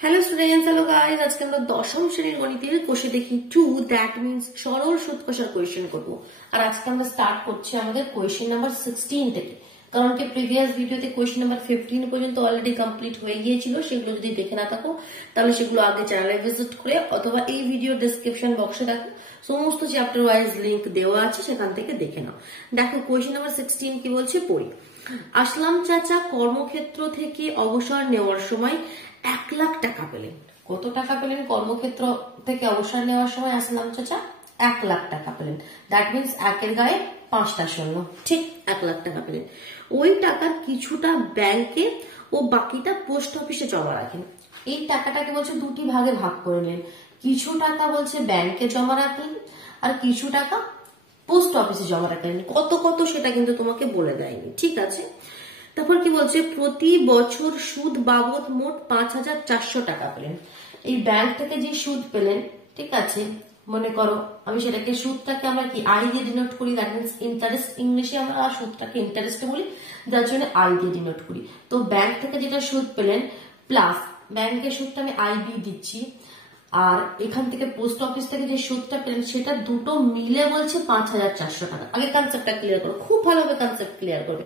Hello students, hello guys. আজকে আমরা দশম শ্রেণীর গণিতের কোষে দেখি 2, দ্যাট মিন্স সরল সুদ কষার কোয়েশ্চেন করবো। আর আজকে আমরা স্টার্ট করছি আমাদের কোয়েশ্চেন নাম্বার 16 থেকে, কারণ কি প্রিভিয়াস ভিডিওতে কোয়েশ্চেন নাম্বার 15 পর্যন্ত অলরেডি কমপ্লিট হয়ে গিয়েছিল। সেগুলো যদি দেখে না থাকো তাহলে সেগুলো আগে চ্যানেলে ভিজিট করে অথবা এই ভিডিও ডেসক্রিপশন বক্সে দেখো, সমস্ত চ্যাপ্টার ওয়াইজ লিংক দেওয়া আছে, সেখান থেকে দেখে নাও। দেখো কোয়েশ্চেন নাম্বার 16 কি বলছে পড়ি। আসলাম চাচা কর্মক্ষেত্র থেকে অবসর নেওয়ার সময় 1,00,000 টাকা পেলেন। কত টাকা পেলেন কর্মক্ষেত্র থেকে অবসর নেওয়ার সময়? আসলাম চাচা 1,00,000 টাকা পেলেন। দ্যাট মিনস একের গায়ে 5টা শূন্য, ঠিক 1,00,000 টাকা পেলেন। ওই টাকার কিছুটা ব্যাংকে ও বাকিটা পোস্ট অফিসে জমা রাখেন। এই টাকাটাকে বলছে দুটি ভাগে ভাগ করে নিলেন। কিছু টাকা বলছে ব্যাংকে জমা রাখলেন আর কিছু টাকা পোস্ট অফিসে জমা রাখলেন। কত কত সেটা কিন্তু তোমাকে বলে দেয়নি, ঠিক আছে। তারপর কি বলছে, প্রতি বছর সুদ বাবদ মোট 5,400 টাকা পেলেন। এই ব্যাংক থেকে যে সুদ পেলেন, ঠিক আছে, মনে করো আমি সেটাকে সুদটাকে আমরা কি আই দিয়ে ডিনোট করি, দ্যাট মিনস ইন্টারেস্ট। ইংলিশে আমরা সুদটাকে ইন্টারেস্ট বলি, যার জন্য আই দিয়ে ডিনোট করি। তো ব্যাংক থেকে যেটা সুদ পেলেন প্লাস ব্যাংকের সুদটা আমি আই বি দিচ্ছি, আর এখান থেকে পোস্ট অফিস থেকে যে সুদটা পেলেন সেটা দুটো মিলে বলছে 5,400 টাকা। আগে কনসেপ্টটা ক্লিয়ার করো, খুব ভালোভাবে কনসেপ্ট ক্লিয়ার করবে।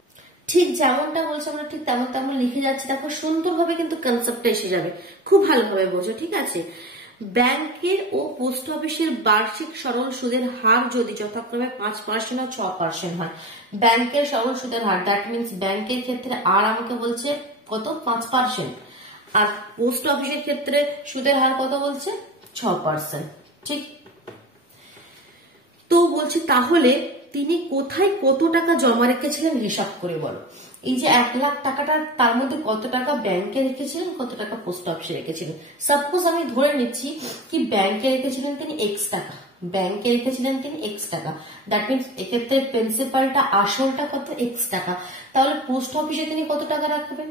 ঠিক যেমনটা বলছে আমরা ঠিক তেমন তেমন লিখে যাচ্ছি, দেখো সুন্দরভাবে কিন্তু কনসেপ্টটা এসে যাবে। খুব ভালোভাবে বোঝো, ঠিক আছে। ব্যাংকের ও পোস্ট অফিসের বার্ষিক সরল সুদের হার যদি যথাক্রমে 5% ও 6% হয়, ব্যাংকের সরল সুদের হার, দ্যাট মিনস ব্যাংকের ক্ষেত্রে আর আমাকে বলছে কত, 5%, আর পোস্ট অফিসের ক্ষেত্রে সুদের হার কত বলছে, 6%, ঠিক। তো বলছি তাহলে তিনি কোথায় কত টাকা জমা রেখেছিলেন হিসাব করে বলো। এই যে 1,00,000 টাকাটা, তার মধ্যে কত টাকা ব্যাংকে রেখেছিলেন, কত টাকা পোস্ট অফিসে রেখেছিলেন। সাপোজ আমি ধরে নিচ্ছি কি ব্যাংকে রেখেছিলেন তিনি X টাকা, ব্যাংকে রেখেছিলেন তিনি X টাকা, দ্যাট মিনস এক্ষেত্রে প্রিন্সিপালটা আসলটা কত, X টাকা। তাহলে পোস্ট অফিসে তিনি কত টাকা রাখবেন?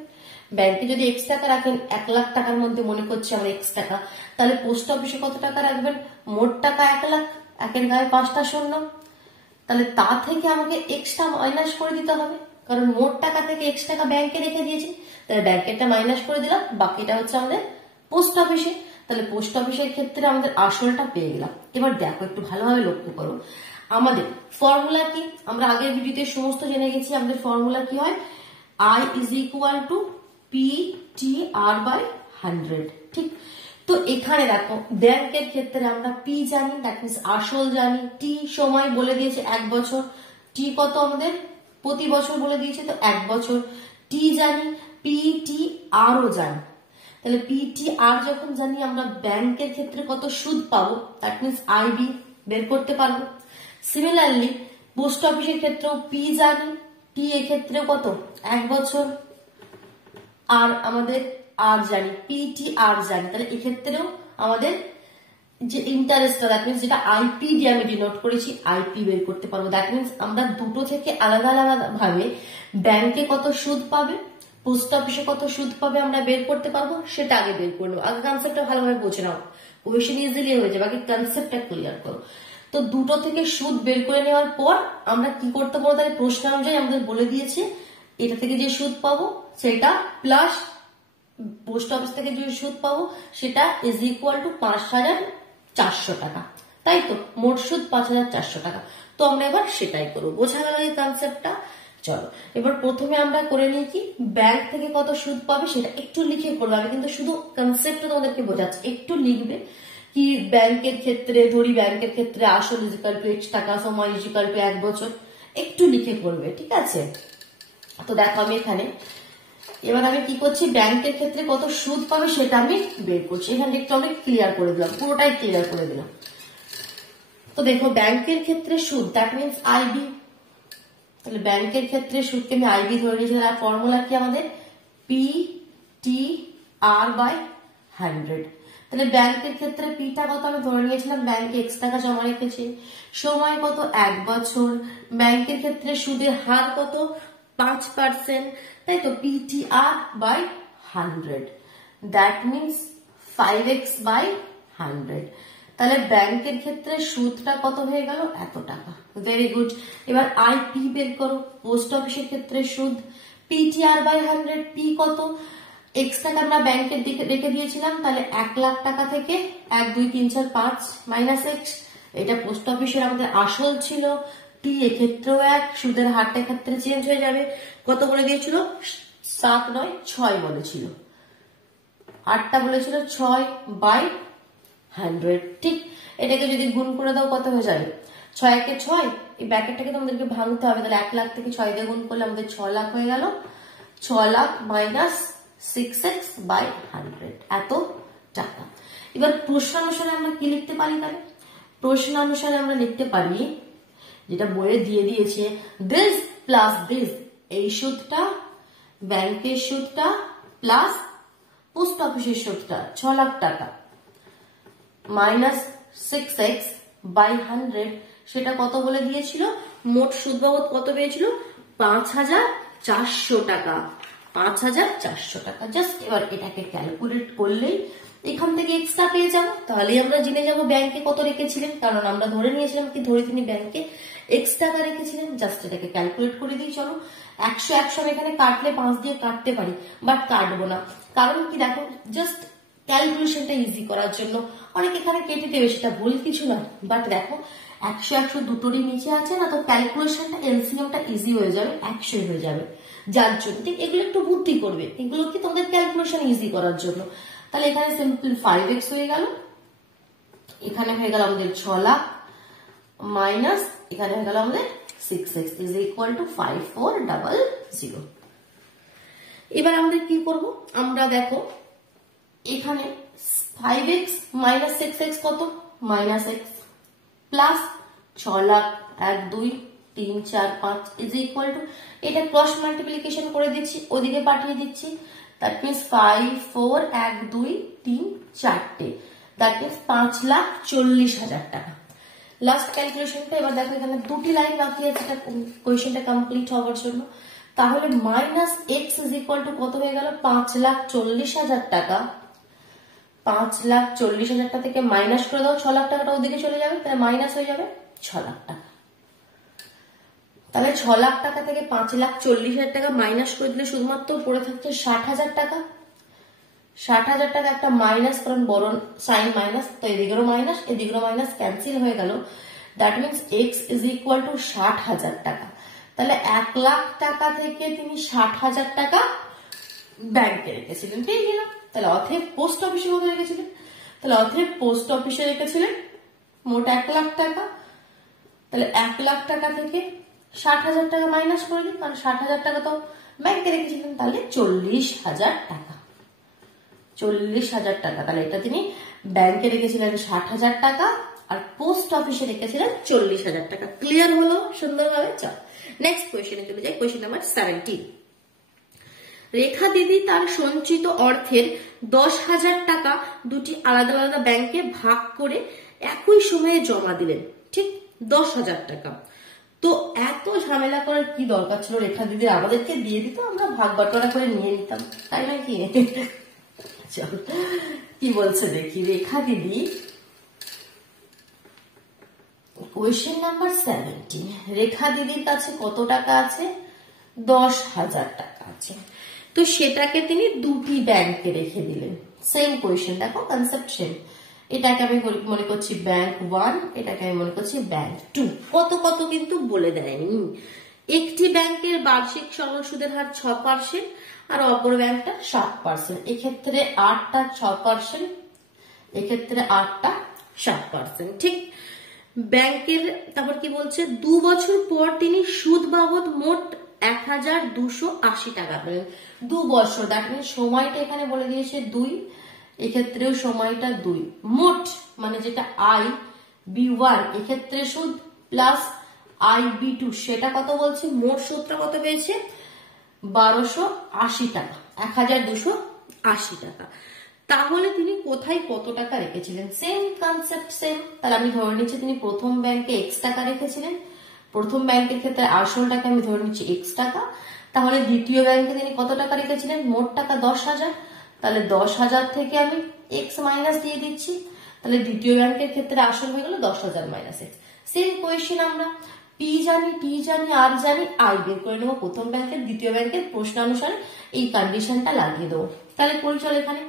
ব্যাংকে যদি X টাকা রাখেন, 1,00,000 টাকার মধ্যে মনে করছি আমরা X টাকা, তাহলে পোস্ট অফিসে কত টাকা রাখবেন? মোট টাকা 1,00,000, একের গায়ে 5টা শূন্য, তাহলে তা থেকে আমাকে এক্সট্রা মাইনাস করে দিতে হবে, কারণ মোট টাকা থেকে X টাকা ব্যাংকে রেখে দিয়েছি, তাহলে ব্যাংকেরটা মাইনাস করে দিলাম, বাকিটা হচ্ছে আমাদের পোস্ট অফিসে। তাহলে পোস্ট অফিসের ক্ষেত্রে আমাদের আসলটা পেয়ে গেলাম। এবার দেখো একটু ভালোভাবে লক্ষ্য করো, আমাদের ফর্মুলা কি, আমরা আগের ভিডিওতে সমস্ত জেনে গেছি। আমাদের ফর্মুলা কি হয়, I is equal to PTR/100, ঠিক। তো এখানে দেখো ব্যাংকের ক্ষেত্রে আমরা পি জানি, দ্যাট মিনস আসল জানি, টি সময় বলে দিয়েছে 1 বছর, টি কত আমাদের প্রতি বছর বলে দিয়েছে, তো 1 বছর টি জানি, পিটি আরও জানি। তাহলে পিটি আর যখন জানি, আমরা ব্যাংকের ক্ষেত্রে কত সুদ পাবো, দ্যাট মিনস আইবি বের করতে পারবো। সিমিলারলি পোস্ট অফিসের ক্ষেত্রেও পি জানি, টি এক্ষেত্রে কত 1 বছর, আর আমাদের আর জানি, পিটি আর জানি, তাহলে এক্ষেত্রেও আমাদের যে ইন্টারেস্টটা, দ্যাট মিনস যেটা আইপি দিয়ে আমি ডিনোট করেছি, আইপি বের করতে পারবো। দ্যাট মিনস আমরা দুটো থেকে আলাদা আলাদা ভাবে ব্যাংকে কত সুদ পাবে, পোস্ট অফিসে কত সুদ পাবে আমরা বের করতে পারবো, সেটা আগে বের করে নেবো। আগে কনসেপ্টটা ভালোভাবে বুঝে নাও, কোয়েশ্চেন ইজিলি হয়ে যাবে, আগে কনসেপ্টটা ক্লিয়ার করো। তো দুটো থেকে সুদ বের করে নেওয়ার পর আমরা কি করতে পারবো, তাহলে প্রশ্ন অনুযায়ী আমাদের বলে দিয়েছে এটা থেকে যে সুদ পাবো সেটা প্লাস পোস্ট অফিস থেকে যে সুদ পাবো সেটা ইজ ইকুয়াল টু 5,400 টাকা, তাই তো। মোট সুদ 5,400 টাকা। তো আমরা এবার সেটাই করবো। বোঝা গেল এই কনসেপ্টটা? চলো এবার প্রথমে আমরা করে নিই কি, ব্যাংক থেকে কত সুদ পাবে সেটা একটু লিখে করবো। আমি কিন্তু শুধু কনসেপ্টটা তোমাদেরকে বোঝাচ্ছি, একটু লিখবে কি ব্যাংকের ক্ষেত্রে, ধরি ব্যাংকের ক্ষেত্রে আসল ইজিক্যাল টু X টাকা, সময় ইজিক্যাল টু 1 বছর, একটু লিখে করবে, ঠিক আছে। তো দেখো আমি এখানে এবার আমি কি করছি, ব্যাংকের ক্ষেত্রে কত সুদ পাবে সেটা আমি বের করছি। এখানে একটু আমি ক্লিয়ার করে দিলাম, পুরোটাই ক্লিয়ার করে দিলাম। তো দেখো ব্যাংকের ক্ষেত্রে সুদ, দ্যাট মিনস আইবি, তাহলে ব্যাংকের ক্ষেত্রে সুদকে আমি আইবি ধরে নিয়েছি। আর ফর্মুলা কি আমাদের, PTR/100। তাহলে ব্যাংকের ক্ষেত্রে পিটা কত আমি ধরে নিয়েছিলাম, ব্যাংকে X টাকা জমা রেখেছি, সময় কত 1 বছর, ব্যাংকের ক্ষেত্রে সুদের হার কত 5%, তাই তো। PTR/100, that means 5x/100। তাহলে ব্যাংকের ক্ষেত্রে সুদটা কত হয়ে গেল, এত টাকা। Very good. এবার আইপি বের করো, পোস্ট অফিসের ক্ষেত্রে সুদ, PTR/100, পি কত এক্স টাকা আমরা ব্যাংকের দিকে রেখে দিয়েছিলাম, তাহলে 1 লাখ টাকা থেকে 1 2 3 4 5 মাইনাস এক্স, এটা পোস্ট অফিসের আমাদের আসল ছিল। টি এক্ষেত্রেও 1, সুদের হারটা ক্ষেত্রে চেঞ্জ হয়ে যাবে। কত বলে দিয়েছিল? 7 9 6 বলেছিল, 8টা বলেছিল 6 বাই 100। ঠিক, এটাকে যদি গুণ করে দাও কত হয়ে যাবে? 6 একে 6, এই ব্র্যাকেটটাকে তোমাদেরকে ভাঙতে হবে, তাহলে 1 লাখ থেকে 6 দিয়ে গুণ করলে আমাদের 6 লাখ হয়ে গেল। 6 লাখ মাইনাস 6x বাই 100, এত টাকা। এবার প্রশ্নানুসারে আমরা কি লিখতে পারি? তাহলে প্রশ্নানুসারে আমরা লিখতে পারি, যেটা বইয়ে দিয়ে দিয়েছে, দিস প্লাস দিস, এই সুদটা, ব্যাংকের সুদটা প্লাস পোস্ট অফিসের সুদটা 6 লাখ টাকা মাইনাস 6x বাই 100, সেটা কত বলে দিয়েছিল? মোট সুদ বাবদ কত পেয়েছিল? 5400 টাকা। 5400 টাকা। জাস্ট এবার এটাকে ক্যালকুলেট করলেই এখান থেকে এক্সট্রা পেয়ে যাবো, তাহলে আমরা জেনে যাবো ব্যাংকে কত রেখেছিলেন, কারণ আমরা ধরে নিয়েছিলাম কি, ধরে তিনি ব্যাংকে এক্স টাকা রেখেছিলেন। জাস্ট এটাকে ক্যালকুলেট করে দিই। চলো, 100 100 এখানে কাটলে 5 দিয়ে কাটতে পারি, বাট কাটবো না, কারণ কি দেখো, জাস্ট ক্যালকুলেশনটা ইজি করার জন্য। অনেক এখানে কেটে দেবে, সেটা ভুল কিছু না, বাট দেখো 100 100 দুটোরই নিচে আছে না, তো ক্যালকুলেশনটা এলসিএমটা ইজি হয়ে যাবে, 100 হয়ে যাবে, যার জন্য ঠিক এগুলো একটু বুদ্ধি করবে, এগুলো কি তোমাদের ক্যালকুলেশন ইজি করার জন্য। তাহলে এখানে সিম্পল 5x হয়ে গেল, এখানে হয়ে গেল আমাদের 6 লাখ মাইনাস এখানে হয়ে গেল আমাদের 6x ইজ ইকুয়াল টু 5400। এবার আমাদের কি করব? আমরা দেখো এখানে 5x মাইনাস 6x কত? Minus x plus 6 lakh 1 2 3 4 5 is equal to, এটা ক্রস মাল্টিপ্লিকেশন করে দিচ্ছি, ওদিকে পাঠিয়ে দিচ্ছি। দ্যাট মিন্স 5 4 1 2 3 4টে, দ্যাট মিন্স 5,40,000 টাকা। লাস্ট ক্যালকুলেশনটা এবার দেখো, এখানে দুটি লাইন বাকি আছে এটা কোয়েশ্চেনটা কমপ্লিট হওয়ার জন্য। তাহলে minus x is equal to কত হয়ে গেল? 5,40,000 টাকা। 5,40,000 টাকা থেকে মাইনাস করে দাও, 6 লাখ টাকাটা ওদিকে চলে যাবে, তাহলে মাইনাস হয়ে যাবে 6 লাখ টাকা। তাহলে 6 লাখ টাকা থেকে 5,40,000 টাকা মাইনাস করে দিলে শুধুমাত্র পড়ে থাকছে 60,000 টাকা। 60,000 টাকা একটা মাইনাস, কারণ বড় সাইন মাইনাস, তো এদিকেরও মাইনাস এদিকেরও মাইনাস ক্যান্সেল হয়ে গেল। That means x is equal to 60,000 টাকা। তাহলে 1 লাখ টাকা থেকে তিনি 60,000 টাকা ব্যাংকে রেখেছিলেন, ঠিক না? তাহলে অতএব পোস্ট অফিসে কত রেখেছিলেন? তাহলে অতএব পোস্ট অফিসে রেখেছিলেন মোট 1 লাখ টাকা। তাহলে 1 লাখ টাকা থেকে 60,000 টাকা মাইনাস করে দিন, কারণ 60,000 টাকা তো ব্যাংকে রেখেছিলেন, তাহলে 40,000 টাকা। 40,000 টাকা। তাহলে এটা তিনি ব্যাংকে রেখেছিলেন 60,000 টাকা আর পোস্ট অফিসে রেখেছিলেন 40,000 টাকা। ক্লিয়ার হলো সুন্দরভাবে? চল নেক্সট কোয়েশ্চেনে চলে যাই। Question number 17। রেখা দিদি তার সঞ্চিত অর্থের 10,000 টাকা দুটি আলাদা আলাদা ব্যাংকে ভাগ করে একই সময়ে জমা দিলেন, ঠিক 10,000 টাকা। তো এত ঝামেলা করার কি দরকার ছিল? রেখা দিদি আমাদেরকে দিয়ে দিত, আমরা ভাগ বাটোয়ারা করে নিয়ে নিতাম, তাই না কি? চল কি বলছে দেখি। রেখা দিদি, কোয়েশ্চেন নাম্বার 17, রেখা দিদির কাছে কত টাকা আছে? 10,000 টাকা আছে। তো সেটাকে তিনি দুটি ব্যাংকে রেখে দিলেন। সেম কোয়েশ্চেন, দেখো কনসেপ্ট সেম। এটাকে আমি মনে করছি ব্যাংক 1, এটাকে আমি মনে করছি ব্যাংক 2। কত কত কিন্তু বলে দেয়নি। একটি ব্যাংকের বার্ষিক সরল সুদের হার 6% আর অপর ব্যাংকটা 7%। এক্ষেত্রে 8টা 6%, এক্ষেত্রে 8টা 7%, ঠিক। ব্যাংকের তারপর কি বলছে? 2 বছর পর তিনি সুদ বাবদ মোট 1,280 টাকা পেলেন। 2 বছর, দ্যাট মিনস সময়টা এখানে বলে দিয়েছে 2, এক্ষেত্রেও সময়টা 2। মোট মানে যেটা IB1 এক্ষেত্রে সুদ প্লাস IB2 সেটা কত বলছে? মোট সুদটা কত পেয়েছে? 1,280 টাকা, 1,280 টাকা। তাহলে তিনি কোথায় কত টাকা রেখেছিলেন? Same concept same. তাহলে আমি ধরে নিচ্ছি তিনি প্রথম ব্যাংকে x টাকা রেখেছিলেন। প্রথম ব্যাংকের ক্ষেত্রে আসলটাকে আমি ধরে নিচ্ছি x টাকা। তাহলে দ্বিতীয় ব্যাংকে তিনি কত টাকা রেখেছিলেন? মোট টাকা 10,000। তাহলে 10,000 থেকে আমি x মাইনাস দিয়ে দিচ্ছি, তাহলে দ্বিতীয় ব্যাংকের ক্ষেত্রে আসল হয়ে গেল 10,000 মাইনাস x। সেম কোয়েশ্চেন, আমরা P জানি, T জানি, R জানি, I বের করে নেবো প্রথম ব্যাংকের দ্বিতীয় ব্যাংকের প্রশ্নানুসারে এই কন্ডিশনটা লাগিয়ে দেবো। তাহলে পরিচয় এখানে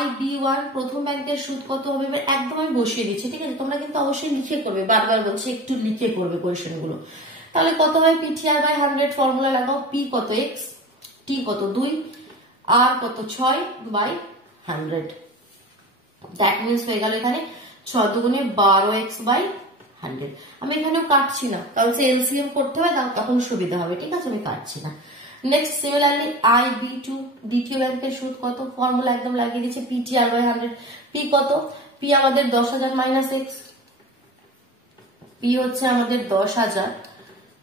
IB1 প্রথম ব্যাংকের সুদ কত হবে, এবার একদম আমি বসিয়ে দিচ্ছি, ঠিক আছে? তোমরা কিন্তু অবশ্যই লিখে করবে, বারবার বলছি একটু লিখে করবে কোয়েশ্চেন গুলো। তাহলে কত হয় PTR/100, ফর্মুলা লাগাও, P কত x, T কত 2, R কত 6/100। দ্যাট মিনস হয়ে গেল এখানে 6 দুগুণে 12x/100। আমি এখানেও কাটছি না, কারণ সে এলসিএম করতে হয় তখন সুবিধা হবে, ঠিক আছে? আমি কাটছি না। নেক্সট সিমিলারলি IB2 দ্বিতীয় ব্যাংকের সুদ কত, ফর্মুলা একদম লাগিয়ে দিচ্ছে, PTR/100। P কত, P আমাদের 10,000 মাইনাস এক্স, P হচ্ছে আমাদের 10,000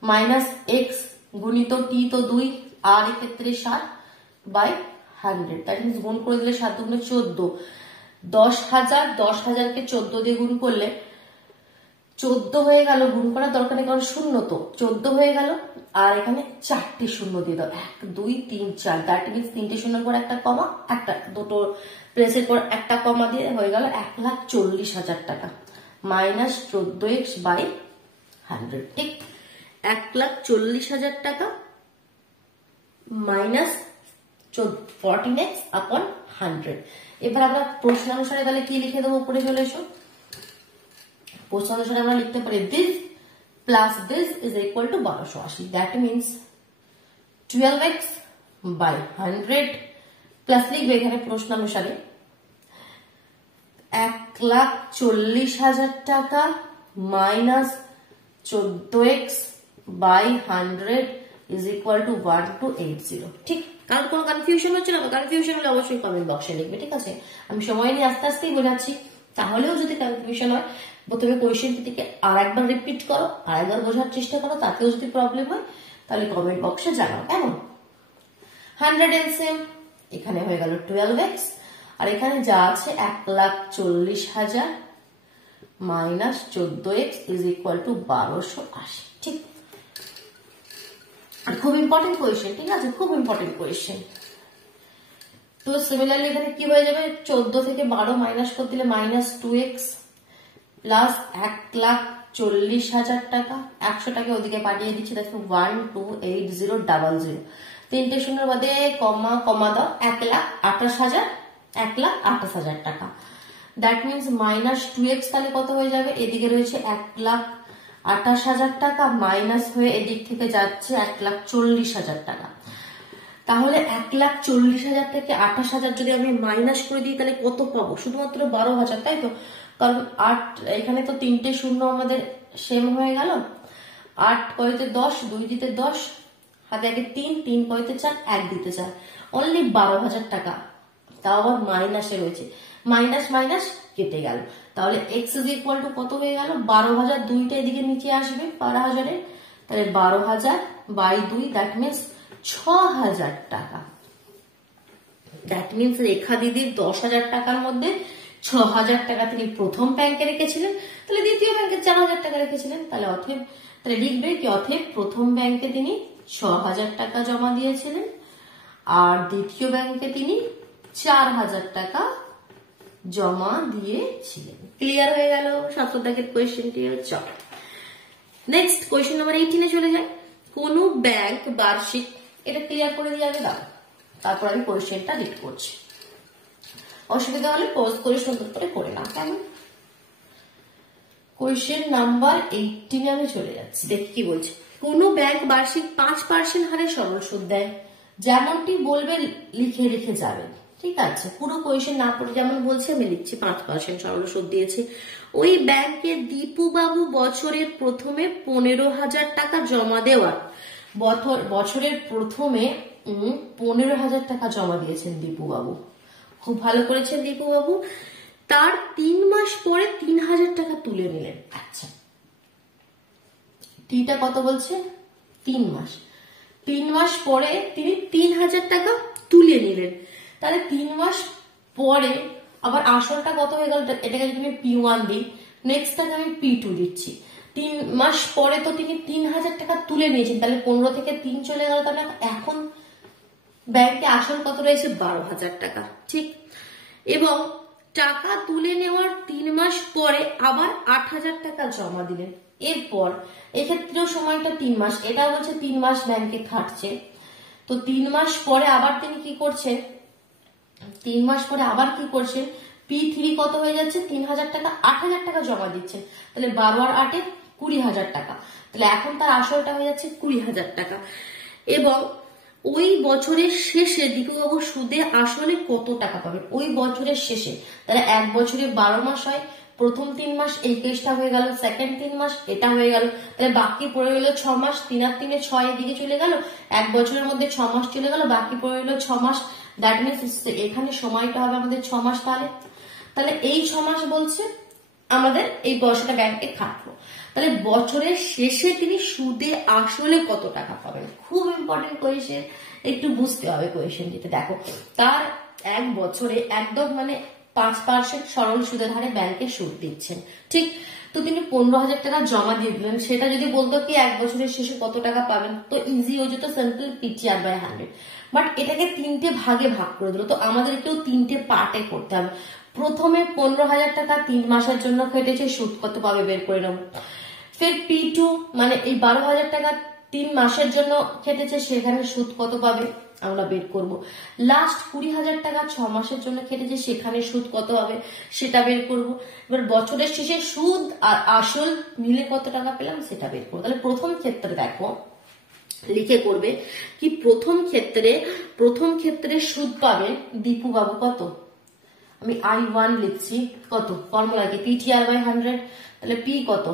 মাইনাস এক্স গুণিত T তো 2, আর এক্ষেত্রে 60/100। দ্যাট মিনস গুণ করে দিলে 7 দুগুণে 14, 10,000 10,000 কে 14 দিয়ে গুণ করলে 14 হয়ে গেল, গুণ করার দরকার নেই কারণ শূন্য তো 14 হয়ে গেল, আর এখানে 4টি শূন্য দিয়ে দাও, 1 2 3 4। দ্যাট মিনস 3টে শূন্যের পর একটা কমা, একটা দুটো প্রেসের পর একটা কমা দিয়ে হয়ে গেল 1,40,000 টাকা মাইনাস 14x/100। ঠিক 1,40,000 টাকা মাইনাস 14x/100। এবার আমরা প্রশ্ন অনুসারে তাহলে কি লিখে দেবো, উপরে চলে এসো। প্রশ্ন অনুসারে আমরা লিখতে পারি this plus this is equal to 1280। That means 12x/100 plus লিখবে এখানে প্রশ্ন অনুসারে 1,40,000 টাকা minus 14x/100 is equal to 1280। ঠিক, কারণ কোনো কনফিউশন হচ্ছে না, কনফিউশন হলে অবশ্যই কমেন্ট বক্সে লিখবে, ঠিক আছে? আমি সময় নিয়ে আস্তে আস্তেই বোঝাচ্ছি, তাহলেও যদি কনফিউশন হয় প্রথমে কোয়েশ্চেনটি থেকে আরেকবার রিপিট করো, আরেকবার বোঝার চেষ্টা করো, তাতেও যদি প্রবলেম হয় তাহলে কমেন্ট বক্সে জানাও। কেমন? 100 এলসিএম এখানে হয়ে গেল 12x, আর এখানে যা আছে 1,40,000 minus 14x is equal to 1280। ঠিক, আর খুব ইম্পর্টেন্ট কোয়েশ্চেন, ঠিক আছে? খুব ইম্পর্টেন্ট কোয়েশ্চেন। তো সিমিলারলি এখানে কি হয়ে যাবে, 14 থেকে 12 মাইনাস করে দিলে মাইনাস 2x প্লাস 1,40,000 টাকা, 100 টাকা ওদিকে পাঠিয়ে দিচ্ছি, দেখো 128000, তিনটে শূন্যের বাদে কমা কমা দাও, 1,28,000 টাকা। দ্যাট মিনস মাইনাস 2x তাহলে কত হয়ে যাবে, এদিকে রয়েছে 1,28,000 টাকা মাইনাস হয়ে এদিক থেকে যাচ্ছে 1,40,000 টাকা। তাহলে 1,40,000 থেকে 28,000 যদি আমি মাইনাস করে দিই তাহলে কত পাবো, শুধুমাত্র 12,000, তাই তো? কারণ 8 এখানে তো তিনটে শূন্য আমাদের সেম হয়ে গেল, 8 কয়তে 10, 2 দিতে 10, হাতে আগে 3, 3 কয়তে 4, 1 দিতে 4, অনলি 12,000 টাকা। তাও আবার মাইনাসে রয়েছে, মাইনাস মাইনাস কেটে গেল, তাহলে x ইজ ইকুয়াল টু কত হয়ে গেল, 12,000, দুইটা এদিকে নিচে আসবে 12,000, তাহলে 12,000/2, দ্যাট মিনস 6,000 টাকা। দ্যাট মিনস রেখা দিদির 10,000 টাকার মধ্যে 6,000 টাকা তিনি প্রথম ব্যাংকে রেখেছিলেন, তাহলে দ্বিতীয় ব্যাংকে 4,000 টাকা রেখেছিলেন, তাহলে অতএব তাহলে লিখবে কি, অতএব প্রথম ব্যাংকে তিনি 6,000 টাকা জমা দিয়েছিলেন আর দ্বিতীয় ব্যাংকে তিনি 4,000 টাকা জমা দিয়েছিলেন। ক্লিয়ার হয়ে গেল 17 দাগের কোয়েশ্চেনটি। চল নেক্সট কোয়েশ্চেন নাম্বার 18 চলে যায়। কোন ব্যাংক বার্ষিক, এটা ক্লিয়ার করে দিয়ে আগে দাও, তারপর আমি কোয়েশ্চেনটা রিড করছি, অসুবিধা হলে পজ করে সুন্দর করে করে না। কেমন? কোয়েশ্চেন নাম্বার 18 আমি চলে যাচ্ছি, দেখি কি বলছে। কোন ব্যাংক বার্ষিক 5% হারে সরল সুদ দেয়, যেমনটি বলবে লিখে লিখে যাবেন, ঠিক আছে? পুরো কোয়েশ্চেন না পড়ে যেমন বলছে আমি লিখছি, 5% সরল সুদ দিয়েছে। ওই ব্যাংকে দীপু বাবু বছরের প্রথমে 15,000 টাকা জমা দেওয়ার, বছরের প্রথমে 15,000 টাকা জমা দিয়েছেন দীপু বাবু, খুব ভালো করেছেন দীপু বাবু। তার 3 মাস পরে 3,000 টাকা তুলে নিলেন। আচ্ছা, টিটা কত বলছে, 3 মাস, 3 মাস পরে তিনি 3,000 টাকা তুলে নিলেন, তাহলে 3 মাস পরে আবার আসলটা কত হয়ে গেল, এটাকে যদি আমি P1 দিই, নেক্সটটাকে আমি P2 দিচ্ছি। 3 মাস পরে তো তিনি 3,000 টাকা তুলে নিয়েছেন, তাহলে 15 থেকে 3 চলে গেল, তাহলে এখন ব্যাংকে আসল কত রয়েছে, 12,000 টাকা। ঠিক, এবং টাকা তুলে নেওয়ার 3 মাস পরে আবার 8,000 টাকা জমা দিলেন। এরপর এক্ষেত্রেও সময়টা 3 মাস, এটা বলছে 3 মাস ব্যাংকে খাটছে, তো 3 মাস পরে আবার তিনি কি করছেন, 3 মাস পরে আবার কি করছেন, P3 কত হয়ে যাচ্ছে 3000 টাকা, 8000 টাকা জমা দিচ্ছেন, তাহলে 12 আর 8 20,000 টাকা, তাহলে এখন তার আসলটা হয়ে যাচ্ছে 20,000 টাকা। এবং ওই বছরের শেষে দীপুবাবু সুদে আসলে কত টাকা পাবেন ওই বছরের শেষে, তাহলে এক বছরে 12 মাস হয়, প্রথম 3 মাস এই কেসটা হয়ে গেল, সেকেন্ড 3 মাস এটা হয়ে গেল, তাহলে বাকি পড়ে রইল 6 মাস, 3 আর 3 6 এদিকে চলে গেল, এক বছরের মধ্যে 6 মাস চলে গেল, বাকি পড়ে রইল 6 মাস, দ্যাট মিনস এখানে সময়টা হবে আমাদের 6 মাস। তাহলে এই 6 মাস বলছে আমাদের এই পয়সাটা ব্যাংকে খাটলো, তাহলে বছরের শেষে তিনি সুদে আসলে কত টাকা পাবেন, খুব ইম্পর্টেন্ট কোয়েশ্চেন, একটু বুঝতে হবে কোয়েশ্চেন যেটা। দেখো তার এক বছরে একদম মানে 5% সরল সুদের হারে ব্যাংকে সুদ দিচ্ছেন, ঠিক, তো তিনি 15,000 টাকা জমা দিয়ে দিলেন, সেটা যদি বলতো কি এক বছরের শেষে কত টাকা পাবেন, তো ইজি হয়ে যেত, সিম্পল PTR/100, বাট এটাকে 3টে ভাগে ভাগ করে দিল, তো আমাদেরকেও 3টে পার্টে করতে হবে। প্রথমে 15,000 টাকা 3 মাসের জন্য কেটেছে, সুদ কত পাবে বের করে নেব। ফের P2 মানে এই 12,000 টাকা 3 মাসের জন্য কেটেছে, সেখানে সুদ কত পাবে আমরা বের করব। লাস্ট 20,000 টাকা 6 মাসের জন্য কেটেছে, সেখানে সুদ কত হবে সেটা বের করব। এবার বছরের শেষে সুদ আর আসল মিলে কত টাকা পেলাম সেটা বের করবো। তাহলে প্রথম ক্ষেত্রে দেখো লিখে করবে কি, প্রথম ক্ষেত্রে সুদ পাবে দীপু বাবু কত, আমি I1 লিখছি, কত ফর্মুলা কি PTR/100, তাহলে P কত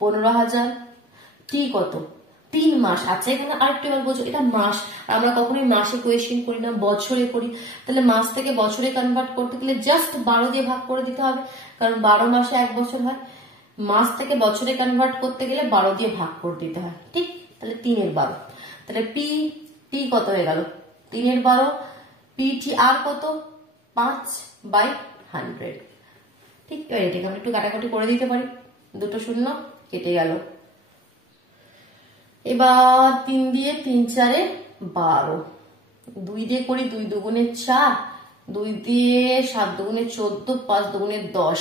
15,000, T কত 3 মাস। আচ্ছা এখানে আরেকটু এবার বলছো এটা মাস, আমরা কখনোই মাসে কোয়েশ্চেন করি না, বছরে করি, তাহলে মাস থেকে বছরে কনভার্ট করতে গেলে জাস্ট 12 দিয়ে ভাগ করে দিতে হবে, কারণ 12 মাসে 1 বছর হয়, মাস থেকে বছরে কনভার্ট করতে গেলে 12 দিয়ে ভাগ করে দিতে হয়, ঠিক, তাহলে 3 এর 12, তাহলে T কত হয়ে গেল 3 এর 12, PTR কত 5/100, ঠিক, এটাকে আমরা একটু কাটাকাটি করে দিতে পারি, 2 শূন্য কেটে গেল। এবার 3 দিয়ে 3 4 12, 2 দিয়ে করি 2 দুগুণে 4, 2 দিয়ে 7 দুগুণে 14, 5 দুগুণে 10,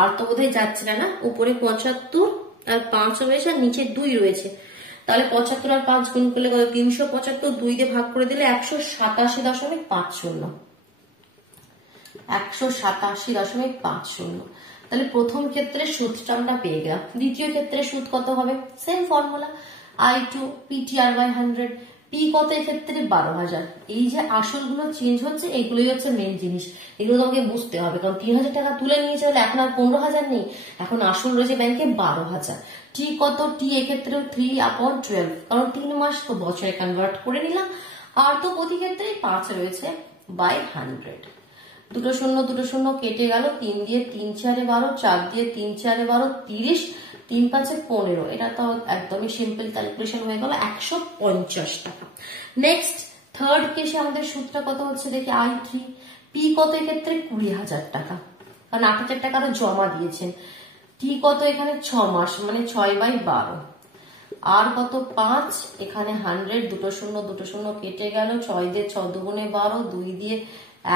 আর তো বোধহয় যাচ্ছে না, উপরে 75 আর 5 রয়েছে আর নিচে 2 রয়েছে, তাহলে 75 আর 5 গুণ করলে কত 375, 2 দিয়ে ভাগ করে দিলে 187.50, 187.50, তাহলে প্রথম ক্ষেত্রে সুদটা আমরা পেয়ে গেলাম। দ্বিতীয় ক্ষেত্রে সুদ কত হবে, same formula I2 PTR/100, P কত এক্ষেত্রে 12,000, এই যে আসলগুলো চেঞ্জ হচ্ছে এগুলোই হচ্ছে মেন জিনিস, এগুলো তোমাকে বুঝতে হবে, কারণ 3,000 টাকা তুলে নিয়েছে বলে এখন আর 15,000 নেই, এখন আসল রয়েছে ব্যাংকে 12,000। T কত, T এক্ষেত্রে 3/12, কারণ 3 মাস তো বছরে কনভার্ট করে নিলাম, আর তো প্রতি ক্ষেত্রে 5 রয়েছে বাই 100, 2 শূন্য 2 শূন্য কেটে গেল, 3 দিয়ে 3 4 12, 4 দিয়ে 3 4 12 30, 3 5 15, এটা তো একদমই সিম্পল ক্যালকুলেশন হয়ে গেল 150 টাকা। নেক্সট থার্ড কেসে আমাদের সুদটা কত হচ্ছে দেখি, I3, P কত এক্ষেত্রে 20,000 টাকা, কারণ 8,000 টাকা জমা দিয়েছেন, T কত এখানে 6 মাস মানে 6/12, আর কত 5, এখানে 100, 2 শূন্য 2 শূন্য কেটে গেল, 6 দিয়ে 6 দুগুণে 12, 2 দিয়ে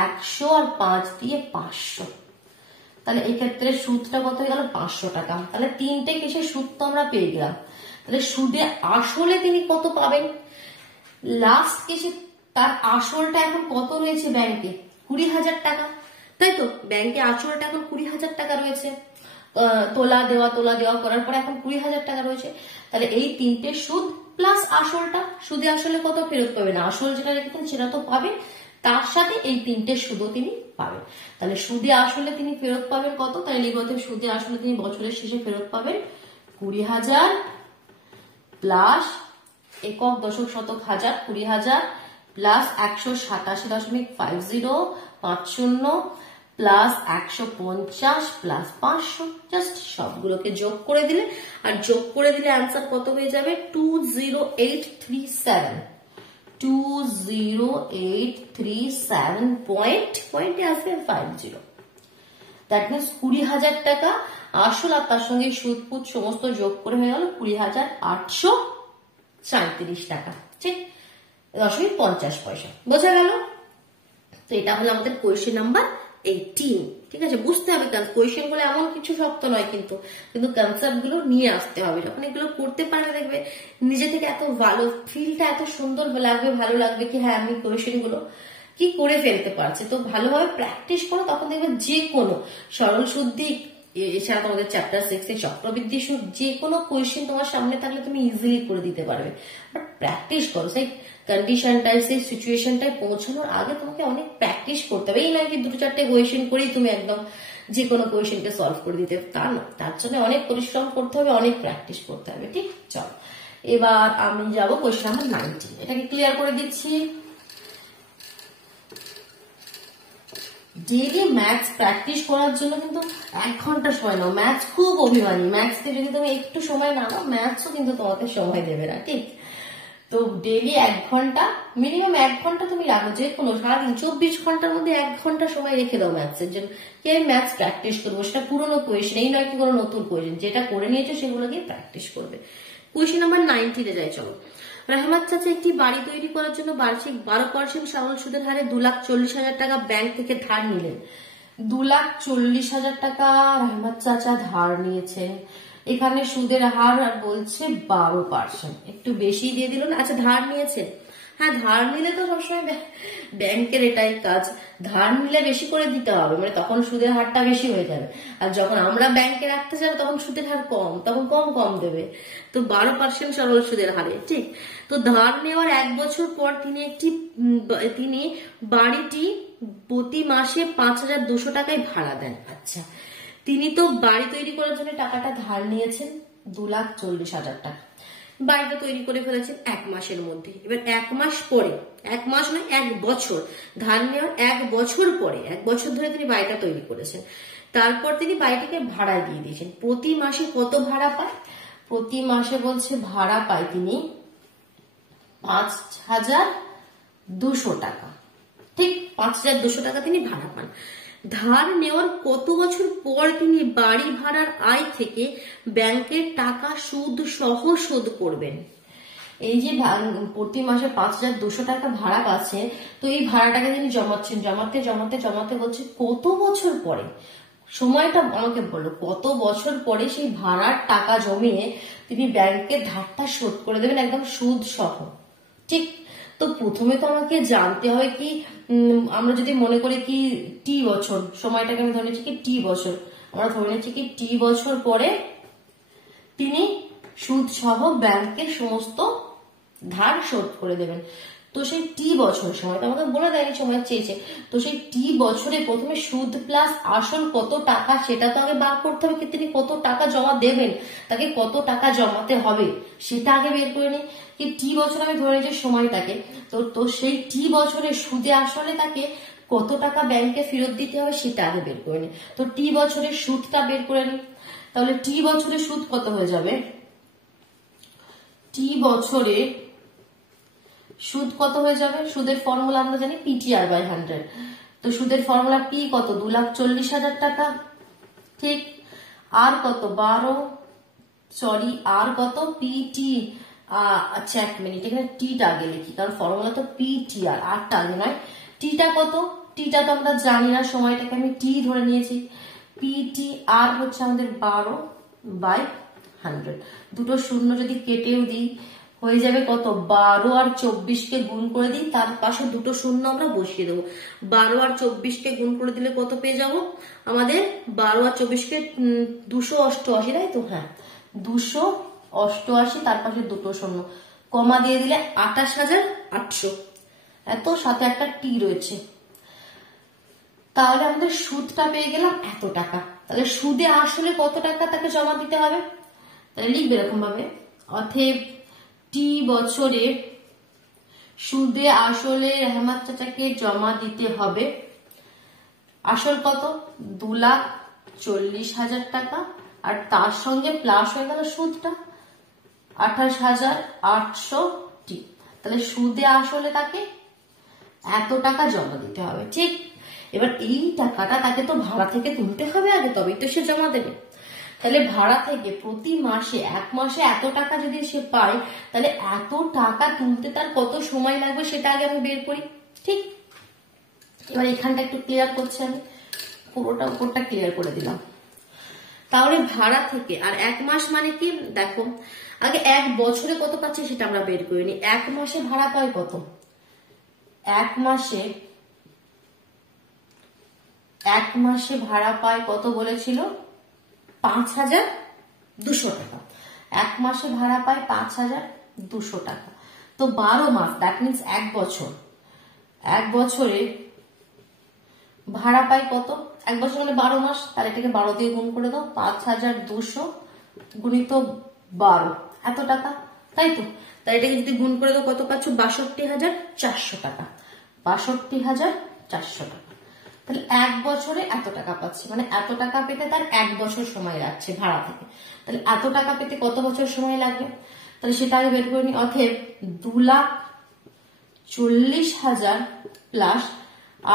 100 আর 5 দিয়ে 500, তাহলে এই ক্ষেত্রে সুদটা কত হয়ে গেল 500 টাকা। তাহলে 3টে কেসে সুদ তো আমরা পেয়ে গেলাম, তাহলে সুদে আসলে তিনি কত পাবেন, লাস্ট কেসে তার আসলটা এখন কত রয়েছে ব্যাংকে 20,000 টাকা, তাই তো, ব্যাংকে আসলটা এখন 20,000 টাকা রয়েছে, তোলা দেওয়া করার পরে এখন 20,000 টাকা রয়েছে, তাহলে এই 3টে সুদ প্লাস আসলটা, সুদে আসলে কত ফেরত পাবেন, আসল যেটা রেখেছেন সেটা তো পাবে, তার সাথে এই 3টে সুদও তিনি পাবেন, তাহলে সুদে আসলে তিনি ফেরত পাবেন কত, তাহলে লিখতে সুদে আসলে তিনি বছরের শেষে ফেরত পাবেন 20,000 প্লাস একক দশক শতক হাজার 20,000 প্লাস 187.50 প্লাস 150 প্লাস 500, জাস্ট সবগুলোকে যোগ করে দিলে, আর যোগ করে দিলে অ্যান্সার কত হয়ে যাবে 20837, 20837 পয়েন্টে আসবে 50, দ্যাট মিনস 20,000 টাকা আসল আর তার সঙ্গে সুদ ফুদ সমস্ত যোগ করে হয়ে গেল 20,837 টাকা, ঠিক, 0.50, বোঝা গেল। তো এটা হলো আমাদের কোয়েশ্চেন নাম্বার 18, ঠিক আছে, বুঝতে হবে কারণ কোয়েশ্চেন গুলো এমন কিছু শক্ত নয়, কিন্তু কনসেপ্ট গুলো নিয়ে আসতে হবে, যখন এগুলো করতে পারলে দেখবে নিজে থেকে এত ভালো ফিলটা এত সুন্দর লাগবে, ভালো লাগবে কি হ্যাঁ আমি কোয়েশ্চেন গুলো কি করে ফেলতে পারছে। তো ভালোভাবে প্র্যাকটিস করো, তখন দেখবে যে কোনো সরল সুদ দিক, এছাড়া তোমাদের চ্যাপ্টার 6 এর চক্রবৃদ্ধি সুদ, যে কোনো কোয়েশ্চেন তোমার সামনে থাকলে তুমি ইজিলি করে দিতে পারবে। বাট প্র্যাকটিস করো, সেই কন্ডিশনটাই, সেই সিচুয়েশনটায় পৌঁছানোর আগে তোমাকে অনেক প্র্যাকটিস করতে হবে। এই নয় কি 2-4টে কোয়েশ্চেন করেই তুমি একদম যে কোনো কোয়েশ্চেনকে সলভ করে দিতে, তা না, তার জন্য অনেক পরিশ্রম করতে হবে, অনেক প্র্যাকটিস করতে হবে। ঠিক, চল এবার আমি যাব কোয়েশ্চেন নাম্বার 19। এটাকে ক্লিয়ার করে দিচ্ছি। ডেইলি ম্যাথস প্র্যাকটিস করার জন্য কিন্তু 1 ঘন্টা সময় নাও। ম্যাথস খুব অভিমানী, ম্যাথসকে যদি তুমি একটু সময় না নাও, ম্যাথসও কিন্তু তোমাকে সময় দেবে না। ঠিক, তো ডেইলি 1 ঘন্টা, মিনিমাম 1 ঘন্টা তুমি রাখো, যে কোনো সারাদিন 24 ঘন্টার মধ্যে 1 ঘন্টা সময় রেখে দাও ম্যাথসের জন্য। কি আমি ম্যাথস প্র্যাকটিস করবো, সেটা পুরোনো কোয়েশ্চেন, এই নয় কি কোনো নতুন কোয়েশ্চেন, যেটা করে নিয়েছো সেগুলোকে প্র্যাকটিস করবে। কোয়েশ্চেন নাম্বার 19 যাই, চলো। রহমত চাচা একটি বাড়ি তৈরি করার জন্য বার্ষিক 12% সরল সুদের হারে 2,40,000 টাকা ব্যাংক থেকে ধার নিলেন। 2,40,000 টাকা রহমত চাচা ধার নিয়েছেন। এখানে সুদের হার বলছে 12%, একটু বেশি দিয়ে দিল না? আচ্ছা, ধার নিয়েছেন, হ্যাঁ ধার নিলে তো সবসময় ব্যাংকের এটাই কাজ, ধার নিলে বেশি করে দিতে হবে, মানে তখন সুদের হারটা বেশি হয়ে যাবে। আর যখন আমরা ব্যাংকে রাখতে যাবো তখন সুদের হার কম, তখন কম কম দেবে। তো 12% সরল সুদের হারে। ঠিক, তো ধার নেওয়ার 1 বছর পর তিনি বাড়িটি প্রতি মাসে 5,200 টাকায় ভাড়া দেন। আচ্ছা, তিনি তো বাড়ি তৈরি করার জন্য টাকাটা ধার নিয়েছেন 2,40,000 টাকা, বাড়িটা তৈরি করে ফেলেছেন 1 মাসের মধ্যে। এবার 1 মাস পরে, 1 মাস নয় 1 বছর, ধার নেওয়ার 1 বছর পরে, 1 বছর ধরে তিনি বাড়িটা তৈরি করেছেন, তারপর তিনি বাড়িটাকে ভাড়া দিয়ে দিয়েছেন। প্রতি মাসে কত ভাড়া পায়? প্রতি মাসে বলছে ভাড়া পায় তিনি 5,200 টাকা। ঠিক, 5,200 টাকা তিনি ভাড়া পান। ধার নেওয়ার কত বছর পর তিনি বাড়ি ভাড়ার আয় থেকে ব্যাংকের টাকা সুদ সহ শোধ করবেন? এই যে প্রতি মাসে 5,200 টাকা ভাড়া পাচ্ছে, তো এই ভাড়াটাকে তিনি জমাচ্ছেন, জমাতে জমাতে জমাতে বলছে কত বছর পরে, সময়টা আমাকে বলো, কত বছর পরে সেই ভাড়ার টাকা জমিয়ে তিনি ব্যাংকের ধারটা শোধ করে দেবেন একদম সুদ সহ। ঠিক, তো প্রথমে তো আমাকে জানতে হবে কি, আমরা যদি মনে করি কি টি বছর, সময়টাকে আমি ধরে নিচ্ছি কি টি বছর, আমরা ধরে নিচ্ছি কি টি বছর পরে তিনি সুদ সহ ব্যাংকের সমস্ত ধার শোধ করে দেবেন। তো সেই টি বছর সময় তো আমাদের বলে দেয়নি, সময় চেয়েছে, তো সেই টি বছরে প্রথমে সুদ প্লাস আসল কত টাকা সেটা তো আগে বার করতে হবে, কি তিনি কত টাকা জমা দেবেন, তাকে কত টাকা জমাতে হবে সেটা আগে বের করে নিই। কি টি বছর আমি ধরে নিয়েছি সময়টাকে, তো সেই টি বছরে সুদে আসলে তাকে কত টাকা ব্যাংকে ফেরত দিতে হবে সেটা আগে বের করে নিই। তো টি বছরের সুদটা বের করে নিই, তাহলে টি বছরের সুদ কত হয়ে যাবে? টি বছরে সুদ কত হয়ে যাবে? সুদের ফর্মুলা আমরা জানি PTR/100। তো সুদের ফর্মুলা পি কত? 2,40,000 টাকা। ঠিক, আর কত? আর কত? পিটি। আচ্ছা 1 মিনিট, এখানে টিটা আগে লিখি, কারণ ফর্মুলা তো PTR, আরটা আগে নয়। টিটা কত? টিটা তো আমরা জানি না, সময়টাকে আমি টি ধরে নিয়েছি। PTR হচ্ছে আমাদের 12/100। দুটো শূন্য যদি কেটেও দিই হয়ে যাবে কত? 12 আর 24কে গুণ করে দিই, তার পাশে দুটো শূন্য আমরা বসিয়ে দেবো। 12 আর 24কে গুণ করে দিলে কত পেয়ে যাব আমাদের? 12 আর 24কে 288, তাই তো? হ্যাঁ, 288, তার পাশে দুটো শূন্য, কমা দিয়ে দিলে 28,800, এত, সাথে একটা টি রয়েছে। তাহলে আমাদের সুদটা পেয়ে গেলাম এত টাকা। তাহলে সুদে আসলে কত টাকা তাকে জমা দিতে হবে? তাহলে লিখবে এরকম ভাবে, অতএব টি বছরে সুদে আসলে রহমত চাচাকে জমা দিতে হবে আসল কত? 2,40,000 টাকা, আর তার সঙ্গে প্লাস হয়ে গেল সুদটা 28,800 টি। তাহলে সুদে আসলে তাকে এত টাকা জমা দিতে হবে। ঠিক, এবার এই টাকাটা তাকে তো ভাড়া থেকে তুলতে হবে আগে, তবেই তো সে জমা দেবে। তাহলে ভাড়া থেকে প্রতি মাসে 1 মাসে এত টাকা যদি সে পায়, তাহলে এত টাকা তুলতে তার কত সময় লাগবে সেটা আগে আমি বের করি। ঠিক, এবার এখানটা একটু ক্লিয়ার করছি, আমি পুরোটা উপরটা ক্লিয়ার করে দিলাম। তাহলে ভাড়া থেকে, আর 1 মাস মানে কি দেখো, আগে 1 বছরে কত পাচ্ছে সেটা আমরা বের করে নিই। 1 মাসে ভাড়া পায় কত? 1 মাসে এক মাসে ভাড়া পায় কত বলেছিল, 5,200 টাকা। এক মাসে ভাড়া পায় 5,200 টাকা। তো 12 মাস, দ্যাট মিনস এক বছর, এক বছরে ভাড়া পায় কত, এক বছর মানে 12 মাস, তাহলে এটাকে 12 দিয়ে গুণ করে দাও, 5,200 গুণিত 12, এত টাকা, তাই তো। তাই এটাকে যদি গুণ করে দাও কত পাচ্ছ, 62,400 টাকা, 62,400 টাকা। তাহলে এক বছরে এত টাকা পাচ্ছে, মানে এত টাকা পেতে তার এক বছর সময় লাগছে ভাড়া থেকে। তাহলে এত টাকা পেতে কত বছর সময় লাগবে, তাহলে সেটা আগে বের করে নি। অতএব 2,40,000 প্লাস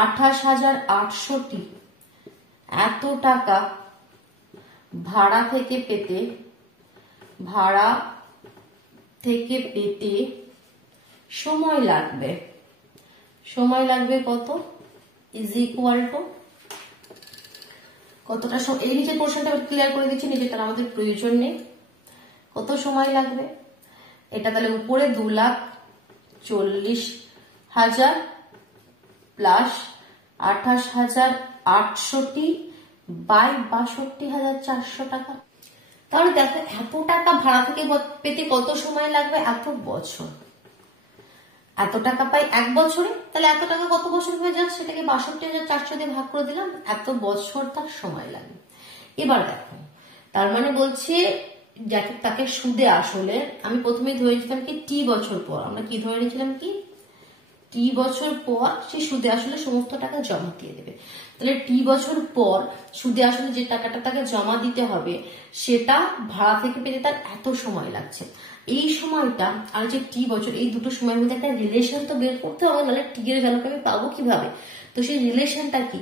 28,800 এত টাকা ভাড়া থেকে পেতে সময় লাগবে। সময় লাগবে কত, ইজ ইকুয়াল টু কতটা, এই নিচের পোর্শনটা ক্লিয়ার করে দিচ্ছি, নিচেটা আমাদের প্রয়োজন নেই। কত সময় লাগবে এটা, তাহলে উপরে 2,40,000 প্লাস 28,800 বাই 62,400 টাকা। তাহলে দেখো এত টাকা ভাড়া থেকে পেতে কত সময় লাগবে, এত বছর। এত টাকা পাই এক বছরে, তাহলে এত টাকা কত বছর হয়ে যাচ্ছে, সেটাকে 62,400 দিয়ে ভাগ করে দিলাম, এত বছর তার সময় লাগে। এবার দেখো, তার মানে বলছে যাকে তাকে সুদে আসলে, আমি প্রথমে ধরে নিয়েছিলাম কি টি বছর পর, আমরা কি ধরে নিয়েছিলাম কি টি বছর পর সে সুদে আসলে সমস্ত টাকা জমা দিয়ে দেবে। তাহলে টি বছর পর সুদে আসলে যে টাকাটা তাকে জমা দিতে হবে, সেটা ভাড়া থেকে পেতে তার এত সময় লাগছে। এই সময়টা আর যে টি বছর, এই দুটো সময়ের মধ্যে একটা রিলেশন তো বের করতে হবে, নাহলে টি এর ভ্যালুটা আমি পাবো কিভাবে। তো সেই রিলেশনটা কি,